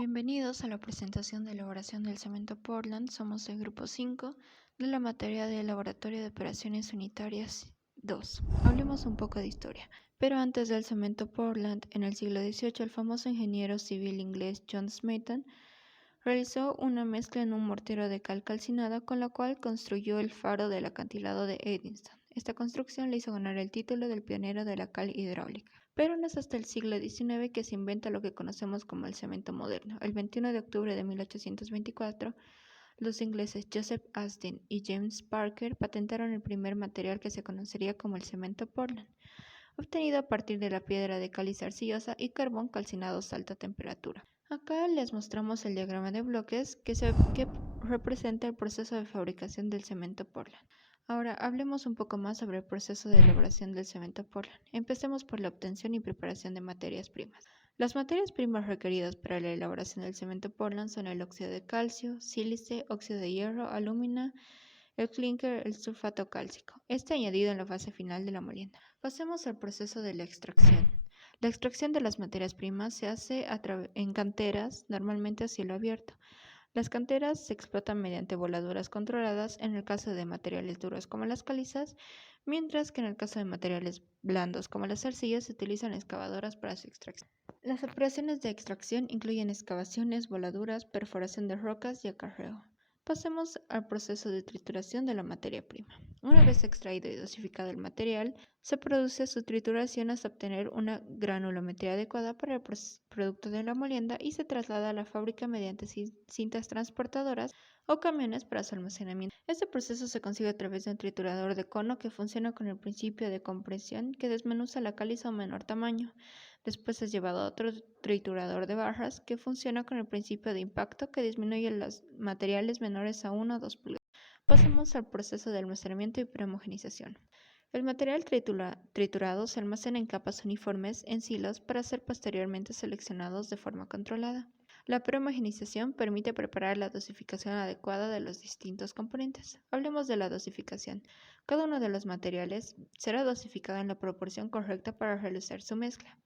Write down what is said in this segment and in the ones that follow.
Bienvenidos a la presentación de elaboración del cemento Portland. Somos el grupo 5 de la materia de Laboratorio de Operaciones Unitarias 2. Hablemos un poco de historia. Pero antes del cemento Portland, en el siglo XVIII, el famoso ingeniero civil inglés John Smeaton realizó una mezcla en un mortero de cal calcinada con la cual construyó el faro del acantilado de Eddystone. Esta construcción le hizo ganar el título del pionero de la cal hidráulica. Pero no es hasta el siglo XIX que se inventa lo que conocemos como el cemento moderno. El 21 de octubre de 1824, los ingleses Joseph Astin y James Parker patentaron el primer material que se conocería como el cemento Portland, obtenido a partir de la piedra de caliza arcillosa y carbón calcinados a alta temperatura. Acá les mostramos el diagrama de bloques que representa el proceso de fabricación del cemento Portland. Ahora hablemos un poco más sobre el proceso de elaboración del cemento Portland. Empecemos por la obtención y preparación de materias primas. Las materias primas requeridas para la elaboración del cemento Portland son el óxido de calcio, sílice, óxido de hierro, alúmina, el clinker, el sulfato cálcico, este añadido en la fase final de la molienda. Pasemos al proceso de la extracción. La extracción de las materias primas se hace en canteras, normalmente a cielo abierto. Las canteras se explotan mediante voladuras controladas en el caso de materiales duros como las calizas, mientras que en el caso de materiales blandos como las arcillas se utilizan excavadoras para su extracción. Las operaciones de extracción incluyen excavaciones, voladuras, perforación de rocas y acarreo. Pasemos al proceso de trituración de la materia prima. Una vez extraído y dosificado el material, se produce su trituración hasta obtener una granulometría adecuada para el producto de la molienda y se traslada a la fábrica mediante cintas transportadoras o camiones para su almacenamiento. Este proceso se consigue a través de un triturador de cono que funciona con el principio de compresión que desmenuza la caliza a un menor tamaño. Después es llevado a otro triturador de barras que funciona con el principio de impacto que disminuye los materiales menores a 1 o 2 pulgadas. Pasemos al proceso de almacenamiento y prehomogenización. El material triturado se almacena en capas uniformes en silos para ser posteriormente seleccionados de forma controlada. La prehomogenización permite preparar la dosificación adecuada de los distintos componentes. Hablemos de la dosificación. Cada uno de los materiales será dosificado en la proporción correcta para realizar su mezcla.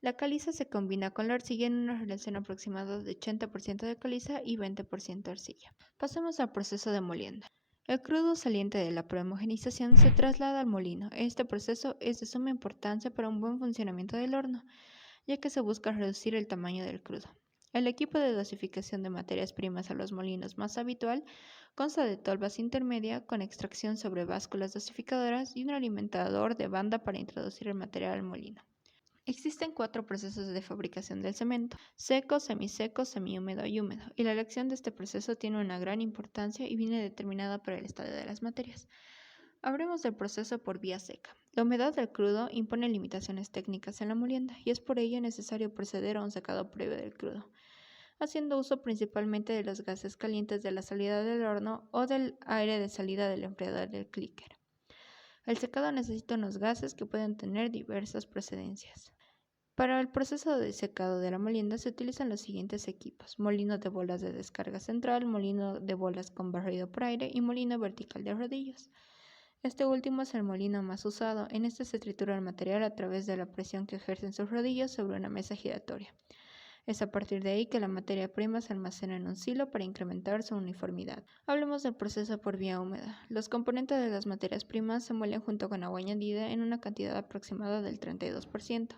La caliza se combina con la arcilla en una relación aproximada de 80% de caliza y 20% arcilla. Pasemos al proceso de molienda. El crudo saliente de la prehomogenización se traslada al molino. Este proceso es de suma importancia para un buen funcionamiento del horno, ya que se busca reducir el tamaño del crudo. El equipo de dosificación de materias primas a los molinos más habitual consta de tolvas intermedia con extracción sobre básculas dosificadoras y un alimentador de banda para introducir el material al molino. Existen 4 procesos de fabricación del cemento: seco, semiseco, semihúmedo y húmedo, y la elección de este proceso tiene una gran importancia y viene determinada por el estado de las materias. Hablemos del proceso por vía seca. La humedad del crudo impone limitaciones técnicas en la molienda y es por ello necesario proceder a un secado previo del crudo, haciendo uso principalmente de los gases calientes de la salida del horno o del aire de salida del enfriador del clicker. El secado necesita unos gases que pueden tener diversas procedencias. Para el proceso de secado de la molienda se utilizan los siguientes equipos: molino de bolas de descarga central, molino de bolas con barrido por aire y molino vertical de rodillos. Este último es el molino más usado. En este se tritura el material a través de la presión que ejercen sus rodillos sobre una mesa giratoria. Es a partir de ahí que la materia prima se almacena en un silo para incrementar su uniformidad. Hablemos del proceso por vía húmeda. Los componentes de las materias primas se muelen junto con agua añadida en una cantidad aproximada del 32%.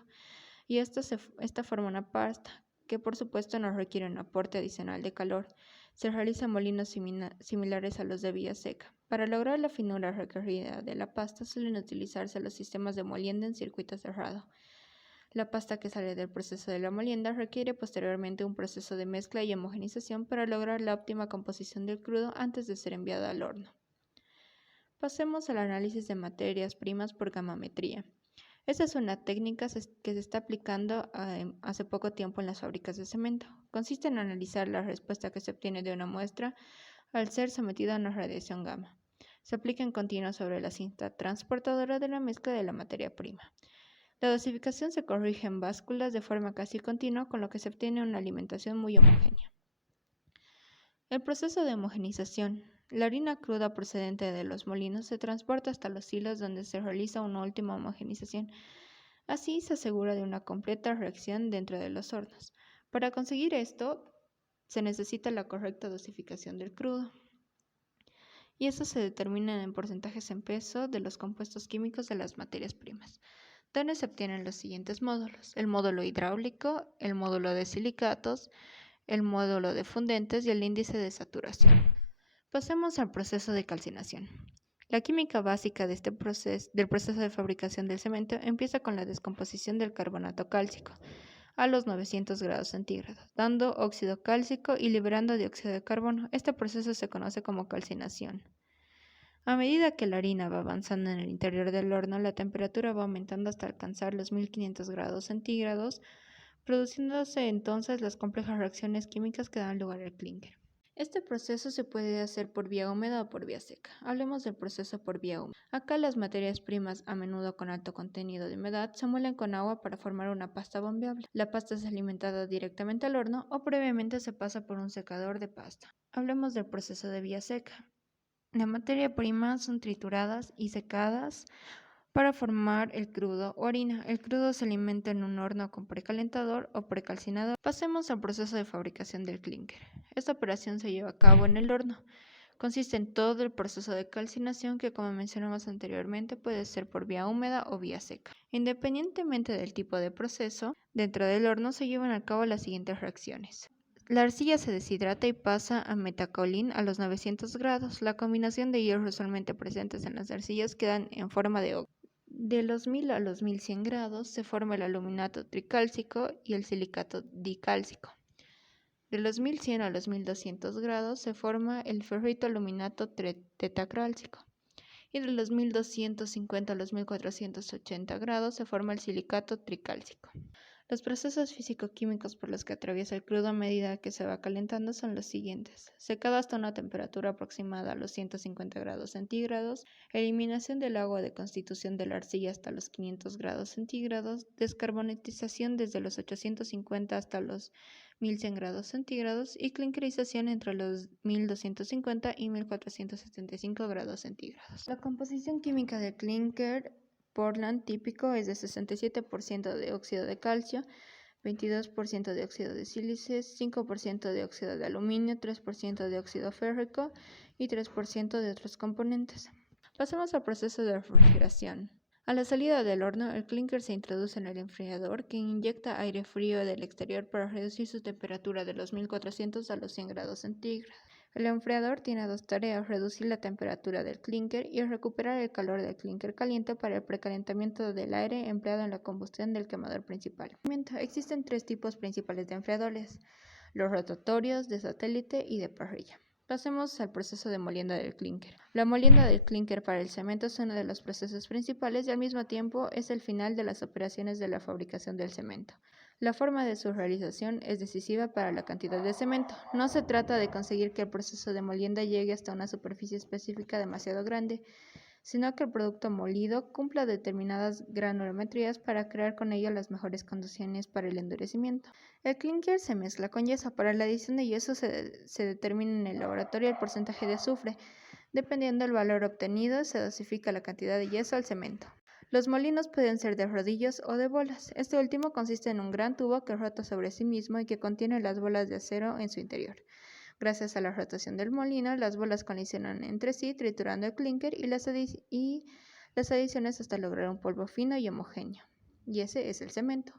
Y esta forma una pasta, que por supuesto no requiere un aporte adicional de calor. Se realizan molinos similares a los de vía seca. Para lograr la finura requerida de la pasta suelen utilizarse los sistemas de molienda en circuito cerrado. La pasta que sale del proceso de la molienda requiere posteriormente un proceso de mezcla y homogenización para lograr la óptima composición del crudo antes de ser enviada al horno. Pasemos al análisis de materias primas por gamametría. Esta es una técnica que se está aplicando hace poco tiempo en las fábricas de cemento. Consiste en analizar la respuesta que se obtiene de una muestra al ser sometida a una radiación gamma. Se aplica en continuo sobre la cinta transportadora de la mezcla de la materia prima. La dosificación se corrige en básculas de forma casi continua, con lo que se obtiene una alimentación muy homogénea. El proceso de homogenización. La harina cruda procedente de los molinos se transporta hasta los silos donde se realiza una última homogenización. Así se asegura de una completa reacción dentro de los hornos. Para conseguir esto, se necesita la correcta dosificación del crudo. Y eso se determina en porcentajes en peso de los compuestos químicos de las materias primas, donde se obtienen los siguientes módulos: el módulo hidráulico, el módulo de silicatos, el módulo de fundentes y el índice de saturación. Pasemos al proceso de calcinación. La química básica del proceso de fabricación del cemento empieza con la descomposición del carbonato cálcico a los 900 grados centígrados, dando óxido cálcico y liberando dióxido de carbono. Este proceso se conoce como calcinación. A medida que la harina va avanzando en el interior del horno, la temperatura va aumentando hasta alcanzar los 1500 grados centígrados, produciéndose entonces las complejas reacciones químicas que dan lugar al clínker. Este proceso se puede hacer por vía húmeda o por vía seca. Hablemos del proceso por vía húmeda. Acá las materias primas, a menudo con alto contenido de humedad, se muelen con agua para formar una pasta bombeable. La pasta es alimentada directamente al horno o previamente se pasa por un secador de pasta. Hablemos del proceso de vía seca. La materia prima son trituradas y secadas para formar el crudo o harina. El crudo se alimenta en un horno con precalentador o precalcinador. Pasemos al proceso de fabricación del clínker. Esta operación se lleva a cabo en el horno. Consiste en todo el proceso de calcinación que, como mencionamos anteriormente, puede ser por vía húmeda o vía seca. Independientemente del tipo de proceso, dentro del horno se llevan a cabo las siguientes reacciones. La arcilla se deshidrata y pasa a metacaolín a los 900 grados. La combinación de hierros usualmente presentes en las arcillas quedan en forma de óxido. De los 1000 a los 1100 grados se forma el aluminato tricálcico y el silicato dicálcico. De los 1100 a los 1200 grados se forma el ferrito aluminato tetacálcico. Y de los 1250 a los 1480 grados se forma el silicato tricálcico. Los procesos físico-químicos por los que atraviesa el crudo a medida que se va calentando son los siguientes: secado hasta una temperatura aproximada a los 150 grados centígrados, eliminación del agua de constitución de la arcilla hasta los 500 grados centígrados, descarbonatización desde los 850 hasta los 1100 grados centígrados y clinkerización entre los 1250 y 1475 grados centígrados. La composición química del clinker Portland típico es de 67% de óxido de calcio, 22% de óxido de sílice, 5% de óxido de aluminio, 3% de óxido férrico y 3% de otros componentes. Pasemos al proceso de refrigeración. A la salida del horno, el clinker se introduce en el enfriador, que inyecta aire frío del exterior para reducir su temperatura de los 1400 a los 100 grados centígrados. El enfriador tiene dos tareas: reducir la temperatura del clinker y recuperar el calor del clinker caliente para el precalentamiento del aire empleado en la combustión del quemador principal. Existen tres tipos principales de enfriadores: los rotatorios, de satélite y de parrilla. Pasemos al proceso de molienda del clinker. La molienda del clinker para el cemento es uno de los procesos principales y al mismo tiempo es el final de las operaciones de la fabricación del cemento. La forma de su realización es decisiva para la cantidad de cemento. No se trata de conseguir que el proceso de molienda llegue hasta una superficie específica demasiado grande, sino que el producto molido cumpla determinadas granulometrías para crear con ello las mejores condiciones para el endurecimiento. El clinker se mezcla con yeso. Para la adición de yeso se determina en el laboratorio el porcentaje de azufre. Dependiendo del valor obtenido, se dosifica la cantidad de yeso al cemento. Los molinos pueden ser de rodillos o de bolas. Este último consiste en un gran tubo que rota sobre sí mismo y que contiene las bolas de acero en su interior. Gracias a la rotación del molino, las bolas colisionan entre sí, triturando el clinker y las adiciones hasta lograr un polvo fino y homogéneo. Y ese es el cemento.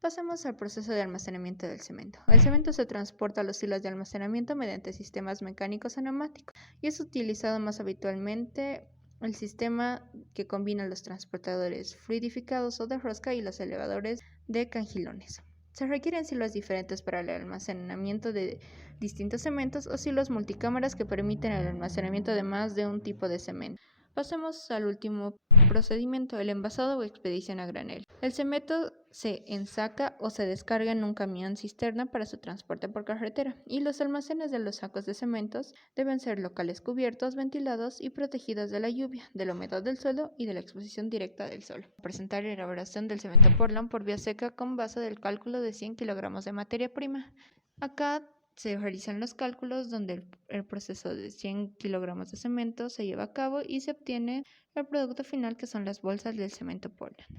Pasemos al proceso de almacenamiento del cemento. El cemento se transporta a los hilos de almacenamiento mediante sistemas mecánicos o neumáticos y es utilizado más habitualmente el sistema que combina los transportadores fluidificados o de rosca y los elevadores de cangilones. Se requieren silos diferentes para el almacenamiento de distintos cementos o silos multicámaras que permiten el almacenamiento de más de un tipo de cemento. Pasemos al último procedimiento: el envasado o expedición a granel. El cemento se ensaca o se descarga en un camión cisterna para su transporte por carretera, y los almacenes de los sacos de cementos deben ser locales cubiertos, ventilados y protegidos de la lluvia, de la humedad del suelo y de la exposición directa del sol. Presentar la elaboración del cemento Portland por vía seca con base del cálculo de 100 kilogramos de materia prima. Acá se realizan los cálculos donde el proceso de 100 kilogramos de cemento se lleva a cabo y se obtiene el producto final, que son las bolsas del cemento Portland.